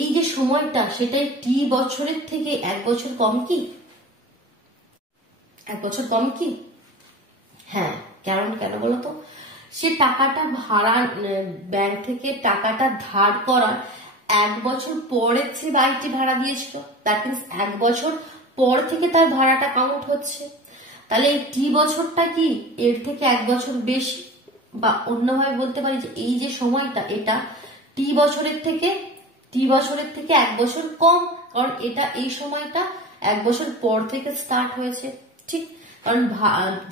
এই যে সময়টা সেটাই টি বছরের থেকে এক বছর কম কি, এক বছর কম কি, হ্যাঁ। কারণ কেন বলতো, সে টাকাটা ভাড়া ব্যাংক থেকে টাকাটা ধার করার এক বছর পরে সে বাড়িটি ভাড়া দিয়েছিল, দ্যাট মিনস এক বছর পর থেকে তার ভাড়াটা কাউন্ট হচ্ছে। তাহলে এই টি বছরটা কি এর থেকে এক বছর বেশি, বা অন্যভাবে বলতে পারি যে এই যে সময়টা এটা টি বছরের থেকে এক বছর কম, কারণ এটা এই সময়টা এক বছর পর থেকে স্টার্ট হয়েছে, ঠিক। কারণ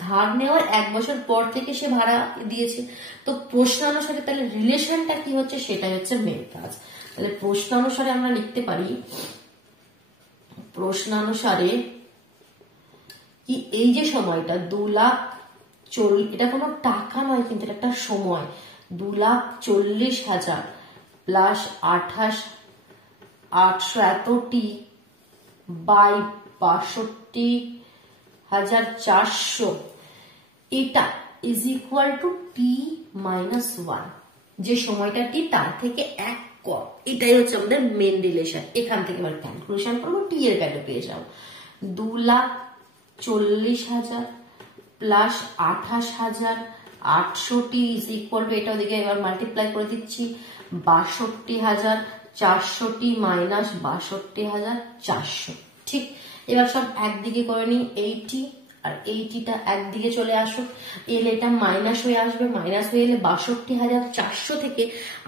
ধার নেওয়ার এক বছর পর থেকে সে ভাড়া দিয়েছে। তো প্রশ্নানুসারে তাহলে রিলেশনটা কি হচ্ছে, সেটা হচ্ছে মেন কাজ। তাহলে প্রশ্নানুসারে আমরা লিখতে পারি, প্রশ্নানুসারে কি এই যে সময়টা 2,40,000, এটা কোনো টাকা নয় কিন্তু এটা একটা সময়, 2,40,000 প্লাস 28,800 এতটি বাই 62,400, এটা is equal to T minus 1, যে সময়টা টি তার থেকে এক কম। এটাই হচ্ছে আমাদের মেন রিলেশন। এখান থেকে এবার ক্যালকুলেশন করবো, টি এর ভ্যালু পেয়ে যাবো 2,40,000 প্লাস 28,800 ইজ ইকুয়াল টু, এটা ওদিকে এবার মাল্টিপ্লাই করে দিচ্ছি, 62,400 মাইনাস 62,400, ঠিক। এবার সব একদিকে করে নিই, 80 আর 80টা একদিকে চলে আসুক, এলে এটা মাইনাস হয়ে আসবে, মাইনাস হয়ে এলে 62,400 থেকে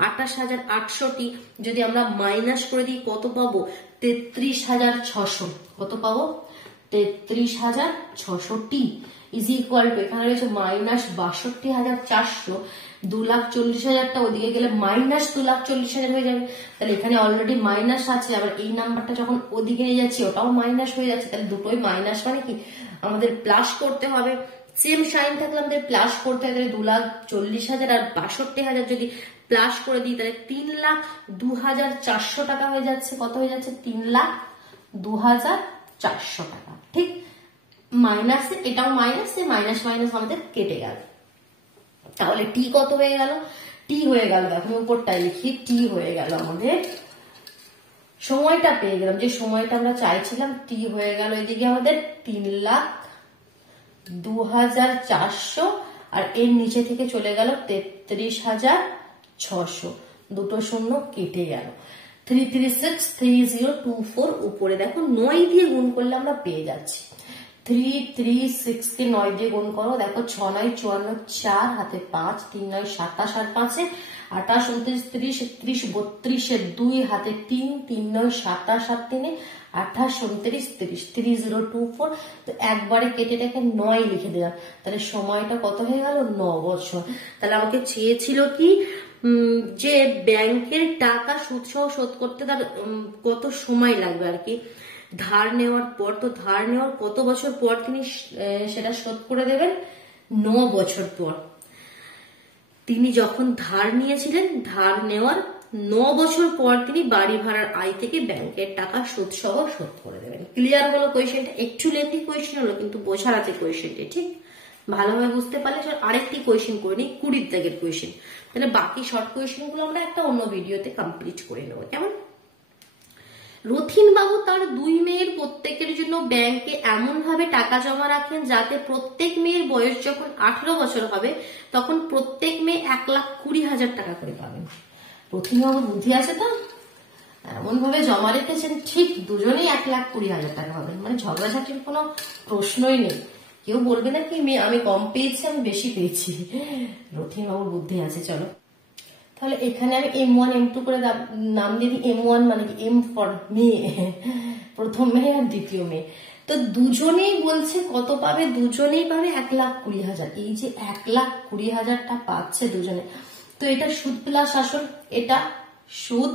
28,800 যদি আমরা মাইনাস করে দিই কত পাবো, 33,600, কত পাবো, 33,600 ইজ ইকুয়াল টু, এখানে রয়েছে মাইনাস 62,400, 2,40,000টা ওদিকে গেলে মাইনাস 2,40,000 হয়ে যাবে। তাহলে এখানে অলরেডি মাইনাস আছে, আবার এই নাম্বারটা যখন ওদিকে নিয়ে যাচ্ছি ওটাও মাইনাস হয়ে যাচ্ছে, তাহলে দুটোই মাইনাস, মানে কি আমাদের প্লাস করতে হবে। সেম সাইন থাকলে আমাদের প্লাস করতে হবে, তাহলে 2,40,000 আর 62,000 যদি প্লাস করে দিই তাহলে 3,02,400 টাকা হয়ে যাচ্ছে। কত হয়ে যাচ্ছে, 3,02,400 টাকা, ঠিক। মাইনাস, এটাও মাইনাস, মাইনাস মাইনাস আমাদের কেটে গেল। তাহলে টি কত হয়ে গেল, টি হয়ে গেল, দেখো উপরটাই লিখি, টি হয়ে গেল আমাদের সময়টা পেয়ে গেলাম, যে সময়টা আমরা চাইছিলাম, টি হয়ে গেল এদিকে আমাদের 3,02,400, আর এর নিচে থেকে চলে গেল 33,600, দুটো শূন্য কেটে গেল, 336,3024, উপরে দেখো 9 দিয়ে গুণ করলে আমরা পেয়ে যাচ্ছি 3 কে 9 দিয়ে গুণ করো, দেখো 6 9 54, 4 হাতে 5, 3 9 27 আর 5 28 29 30 31 32 2 হাতে 3, 3 9 27 আর 3 28 29 30 3024। তো একবারে কেটে এটাকে 9 লিখে দিলাম, তাহলে সময়টা কত হয়ে গেল? 9 বছর। তাহলে আমাকে চেয়েছিল কি যে ব্যাংকের টাকা সুদ সহ শোধ করতে তার কত সময় লাগবে আর কি ধার নেওয়ার পর। তো ধার নেওয়ার কত বছর পর তিনি সেটা শোধ করে দেবেন? 9 বছর পর। তিনি যখন ধার নিয়েছিলেন, ধার নেওয়ার 9 বছর পর তিনি বাড়ি ভাড়ার আয় থেকে ব্যাংকের টাকা সুদ সহ শোধ করে দেবেন। ক্লিয়ার হলো কোয়েশ্চেনটা? একটু লেন্থি কোয়েশ্চেন হলো, কিন্তু বোঝার আছে কোয়েশ্চেনটি, ঠিক ভালোভাবে বুঝতে পারলে। আরেকটি কোয়েশ্চেন করে নিই, 20 দাগের কোয়েশ্চেন। তাহলে বাকি শর্ট কোয়েশ্চেন গুলো আমরা একটা অন্য ভিডিওতে কমপ্লিট করে নেবো, কেমন? রথিন বাবু তার 2 মেয়ের প্রত্যেকের জন্য ব্যাংকে এমন ভাবে টাকা জমা রাখেন যাতে প্রত্যেক মেয়ের বয়স যখন 18 বছর হবে তখন প্রত্যেক মেয়ে 1,20,000 টাকা করে পাবেন। রথিন বাবুর বুদ্ধি আছে তো, এমন ভাবে জমা রেখেছেন ঠিক দুজনেই 1,20,000 টাকা পাবেন, মানে ঝগড়াঝাটির কোনো প্রশ্নই নেই। কেউ বলবে না কি আমি কম পেয়েছি আমি বেশি পেয়েছি, রথিন বাবুর বুদ্ধি আছে। চলো তাহলে এখানে আমি M1 M2 করে নাম দিয়ে দিই। M1 মানে কি? M ফর মেয়ে, প্রথম মেয়ে আর দ্বিতীয় মেয়ে। তো দুজনেই বলছে কত পাবে? দুজনেই পাবে 1,20,000। এই যে 1,20,000টা পাচ্ছে দুজনে, তো এটা সুদ প্লাস আসল, এটা সুদ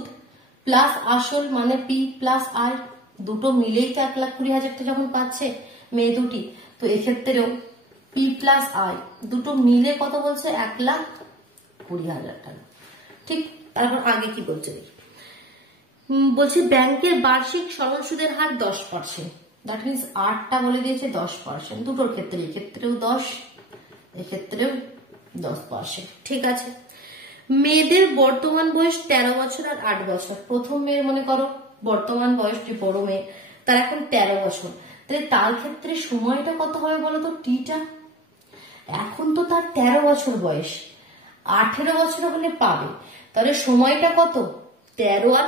প্লাস আসল মানে P প্লাস I, দুটো মিলেই তো 1,20,000টা যখন পাচ্ছে মেয়ে দুটি। তো এক্ষেত্রেও P প্লাস I দুটো মিলে কত বলছে? 1,20,000 টাকা, ঠিক। তারপর আগে কি বলছে? বলছে ব্যাংকের বার্ষিক সরল সুদের হার 10%। দ্যাট মিনস 8টা বলে দিয়েছে 10%, দুটোর ক্ষেত্রে, এক্ষেত্রেও 10, এক্ষেত্রেও 10%, ঠিক আছে। মেয়েদের বর্তমান বয়স 13 বছর আর 8 বছর। প্রথম মেয়ের মনে করো বর্তমান বয়স, যে বড় মেয়ে তার এখন 13 বছর, তাহলে তার ক্ষেত্রে সময়টা কত হবে বলতো? টিটা এখন তো তার 13 বছর বয়স, 18 বছর হলে পাবে, তাহলে সময়টা কত? 13 আর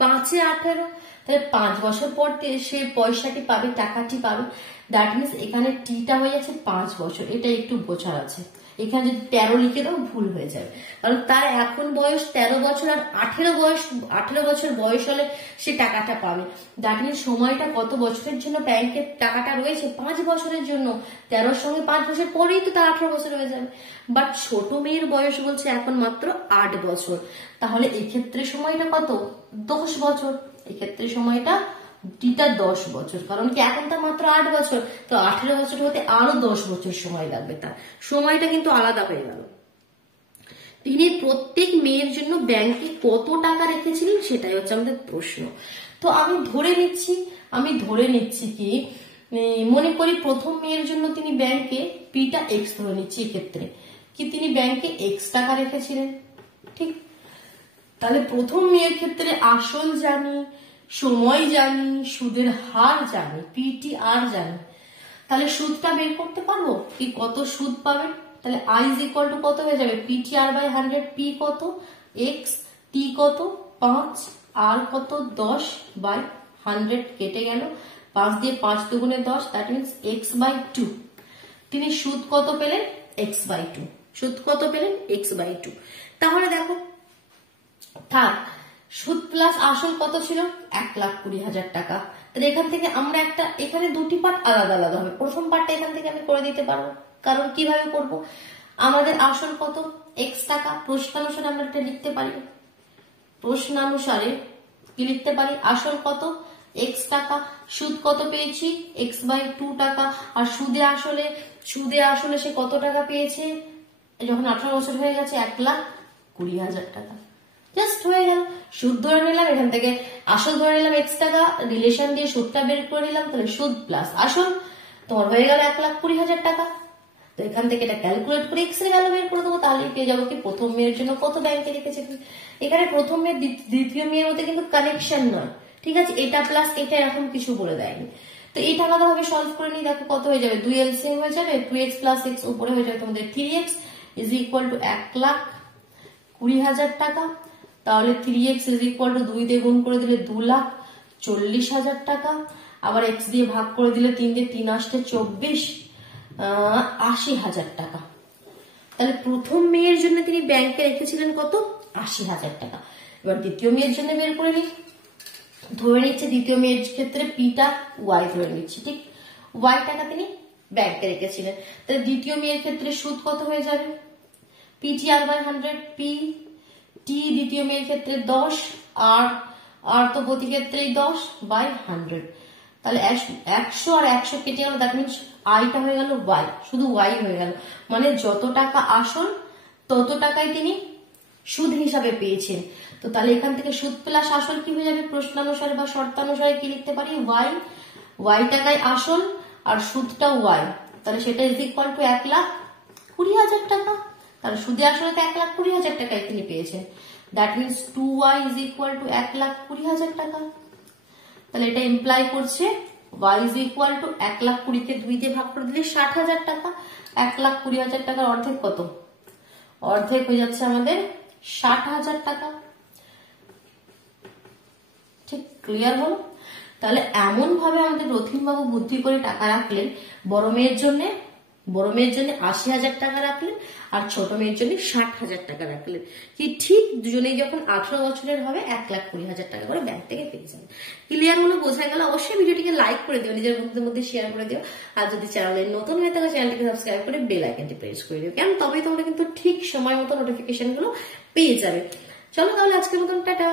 5 18, তাহলে 5 বছর পর সে পয়সাটি পাবে, টাকাটি পাবে। দ্যাট মিনস এখানে টিটা হয়ে যাচ্ছে 5 বছর। এটা একটু বোঝার আছে, এখানে যদি 13 লিখে দাও ভুল হয়ে যাবে, কারণ তার এখন বয়স 13 বছর আর 18 বছর বয়স হলে সে টাকাটা পাবে। দ্যাট মিনস সময়টা কত বছরের জন্য ব্যাংকের টাকাটা রয়েছে? 5 বছরের জন্য। 13 সঙ্গে 5 বছর পরেই তো তার 18 বছর হয়ে যাবে। বাট ছোট মেয়ের বয়স বলছে এখন মাত্র 8 বছর, তাহলে এক্ষেত্রে সময়টা কত? 10 বছর। এক্ষেত্রে সময়টা টিটা 10 বছর, কারণ কি এখন তার মাত্র 8 বছর, তো 18 বছর হতে আরো 10 বছর সময় লাগবে। তার সময়টা কিন্তু আলাদা হয়ে গেল। তিনি প্রত্যেক মেয়ের জন্য ব্যাংকে কত টাকা রেখেছিলেন সেটাই হচ্ছে আমাদের প্রশ্ন। তো আমি ধরে নিচ্ছি কি, মনে করি প্রথম মেয়ের জন্য তিনি ব্যাংকে পিটা এক্স ধরে নিচ্ছি, এক্ষেত্রে কি তিনি ব্যাংকে এক্স টাকা রেখেছিলেন, ঠিক। তাহলে প্রথম মেয়ের ক্ষেত্রে আসল জানি, সময় জানি, সুদের হার জানি, PTR জানি, তাহলে সুদটা বের করতে পারবো কি কত সুদ পাবেন। তাহলে I is equal to কত হয়ে যাবে? PTR by 100, P কত? X, T কত? 5, R কত? 10 by 100 কেটে গেল, 5 দিয়ে 5 দুগুণে 10, দ্যাট মিনস X by 2। তিনি সুদ কত পেলেন? X by 2। সুদ কত পেলেন? X by 2। তাহলে দেখো থাক, সুদ প্লাস আসল কত ছিল? 1,20,000 টাকা। তাহলে এখান থেকে আমরা এখানে দুটি পার্ট আলাদা আলাদা হবে। প্রথম পার্টটা এখান থেকে আমি করে দিতে পারবো, কারণ কিভাবে করব? আমাদের আসল কত? X টাকা। প্রশ্নানুসারে আমরা এটা লিখতে পারি, প্রশ্নানুসারে কি লিখতে পারি? আসল কত? X টাকা। সুদ কত পেয়েছি? X by 2 টাকা। আর সুদে আসলে সে কত টাকা পেয়েছে যখন 18 বছর হয়ে গেছে? 1,20,000 টাকা। জাস্ট হয়ে গেল। সুদ ধরে নিলাম, এখান থেকে আসল ধরে নিলাম X টাকা, রিলেশন দিয়ে সুদটা বের করে নিলাম, তাহলে সুদ প্লাস আসল তোমার হয়ে গেল 1,20,000 টাকা। তো এখান থেকে এটা ক্যালকুলেট করে X এর ভ্যালু বের করে দেবো, তাহলে পেয়ে যাবো কি প্রথম মেয়ের জন্য কত ব্যাংকে রেখেছে। এখানে প্রথম মেয়ে দ্বিতীয় মেয়ের মধ্যে কিন্তু কানেকশন নয়, ঠিক আছে, এটা প্লাস এটা এরকম কিছু বলে দেয়নি। তো এটা আলাদাভাবে সলভ করে নিই, দেখো কত হয়ে যাবে? 2 LCM হয়ে যাবে, 2x প্লাস x উপরে হয়ে যাবে তোমাদের 3x ইজ ইকুয়াল টু 1,20,000 টাকা। তাহলে 3x ইজ ইকুয়াল টু 2 দিয়ে গুণ করে দিলে 2,40,000 টাকা। আবার এক্স দিয়ে ভাগ করে দিলে 3 দিয়ে 3 আসতে 24, 80,000 টাকা। তাহলে প্রথম মেয়ের জন্য তিনি ব্যাংকে রেখেছিলেন কত? 80,000 টাকা। এবার দ্বিতীয় মেয়ের জন্য বের করে নিই। ধরে নিচ্ছে দ্বিতীয় মেয়ের ক্ষেত্রে পিটা ওয়াই ধরে নিচ্ছি, ঠিক? ওয়াই টাকা তিনি ব্যাংকে রেখেছিলেন। তাহলে দ্বিতীয় মেয়ের ক্ষেত্রে সুদ কত হয়ে যাবে? পিটিআর বাই 100, পি টি দ্বিতীয় মেয়ের ক্ষেত্রে 10, আর তো প্রতি ক্ষেত্রেই 10 বাই 100। তাহলে 100 আর 100 কেটে গেল, দ্যাট মিনস আইটা হয়ে গেল ওয়াই, শুধু ওয়াই হয়ে গেল। মানে যত টাকা আসল তত টাকাই তিনি সুদ হিসাবে পেয়েছেন। তো তাহলে এখান থেকে সুদ প্লাস আসল কি হয়ে যাবে? প্রশ্নানুসারে বা শর্তানুসারে কি লিখতে পারি? ওয়াই, ওয়াই টাকায় আসল আর সুদটা ওয়াই, তাহলে সেটা ইজ ইকুয়াল টু 1,20,000 টাকা। তাহলে সুদে আসলে তো 1,20,000 টাকায় তিনি পেয়েছেন। That means 2y is equal to 1,20,000 টাকা। তাহলে এটা ইমপ্লাই করছে y ইজ ইকুয়াল টু 1,20,000 কে 2 দিয়ে ভাগ করে দিলে 60,000 টাকা। 1,20,000 টাকার অর্ধেক কত? অর্ধেক হয়ে যাচ্ছে আমাদের 60,000 টাকা। ঠিক ক্লিয়ার হলো? তাহলে এমন ভাবে আমাদের রথীন বাবু বুদ্ধি করে টাকা রাখলেন। বড় মেয়ের জন্য 80,000 টাকা রাখলেন, আর ছোট মেয়ের জন্য 60,000 টাকা রাখলেন। কি ঠিক দুজনেই যখন 18 বছরের হবে 1,20,000 টাকা করে ব্যাংক থেকে পেয়ে যাবেন। ক্লিয়ার হলো? বোঝা গেল? অবশ্যই ভিডিওটিকে লাইক করে দিও, নিজের বন্ধুদের মধ্যে শেয়ার করে দিও। আর যদি চ্যানেলে নতুন হয়ে থাকে চ্যানেলটিকে সাবস্ক্রাইব করে বেল আইকনটি প্রেস করে দিও, কেন তবেই তোমরা কিন্তু ঠিক সময় মতো নোটিফিকেশন গুলো পেয়ে যাবে। চলো তাহলে আজকের মতন টাটা।